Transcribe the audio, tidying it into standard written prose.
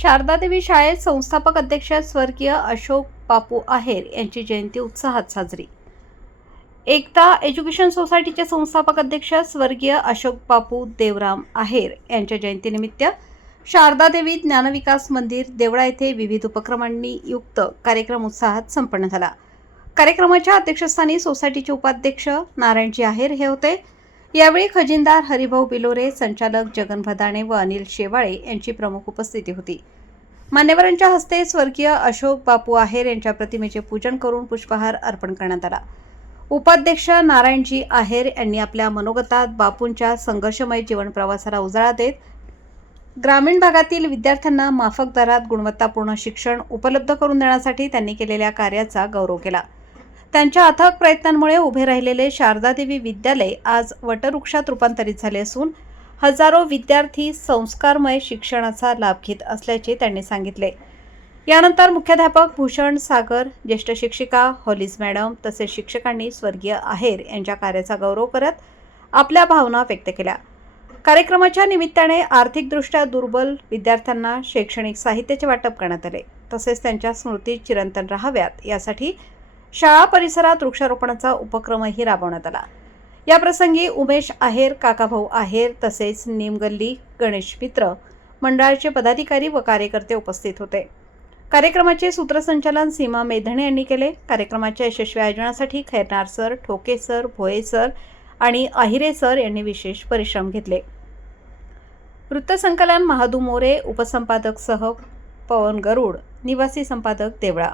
शारदादेवी शाळेत संस्थापक अध्यक्ष स्वर्गीय अशोक बापू आहेर यांची जयंती उत्साहात साजरी। एकता एज्युकेशन सोसायटीचे संस्थापक अध्यक्ष स्वर्गीय अशोक बापू देवराम आहेर यांच्या जयंतीनिमित्त शारदादेवी ज्ञानविकास मंदिर देवळा येथे विविध उपक्रमांनी युक्त कार्यक्रम उत्साहात संपन्न झाला। कार्यक्रमाच्या अध्यक्षस्थानी सोसायटीचे उपाध्यक्ष नारायणजी आहेर हे होते। यावेळी खजिनदार हरिभाऊ बिलोरे, संचालक जगन भदाणे व अनिल शेवाळे यांची प्रमुख उपस्थिती होती। मान्यवरांच्या हस्ते स्वर्गीय अशोक बापू आहेर यांच्या प्रतिमेचे पूजन करून पुष्पहार अर्पण करण्यात आला। उपाध्यक्ष नारायणजी आहेर यांनी आपल्या मनोगतात बापूंच्या संघर्षमय जीवन प्रवासाला उजाळा देत ग्रामीण भागातील विद्यार्थ्यांना माफक दरात गुणवत्तापूर्ण शिक्षण उपलब्ध करून देण्यासाठी त्यांनी केलेल्या कार्याचा गौरव केला। त्यांच्या अथक प्रयत्नांमुळे उभे राहिलेले शारदादेवी विद्यालय आज वटवृक्षात रूपांतरित झाले असून हजारो विद्यार्थी संस्कारमय शिक्षणाचा लाभ घेत असल्याचे त्यांनी सांगितले। यानंतर मुख्याध्यापक भूषण सागर, ज्येष्ठ शिक्षिका हॉलिस मॅडम तसेच शिक्षकांनी स्वर्गीय आहेर यांच्या कार्याचा गौरव करत आपल्या भावना व्यक्त केल्या। कार्यक्रमाच्या निमित्ताने आर्थिकदृष्ट्या दुर्बल विद्यार्थ्यांना शैक्षणिक साहित्याचे वाटप करण्यात आले। तसेच त्यांच्या स्मृती चिरंतन राहाव्यात यासाठी शाळा परिसरात वृक्षारोपणाचा उपक्रमही राबवण्यात आला। या प्रसंगी उमेश आहेर, काकाभाऊ आहेर तसेच निमगल्ली गणेश मित्र मंडळाचे पदाधिकारी व कार्यकर्ते उपस्थित होते। कार्यक्रमाचे सूत्रसंचालन सीमा मेधणे यांनी केले। कार्यक्रमाच्या यशस्वी आयोजनासाठी खैरनार सर, ठोके सर, भोये सर आणि आहिरे सर यांनी विशेष परिश्रम घेतले। वृत्तसंकलन महादू मोरे, उपसंपादक सह पवन गरुड, निवासी संपादक देवळा।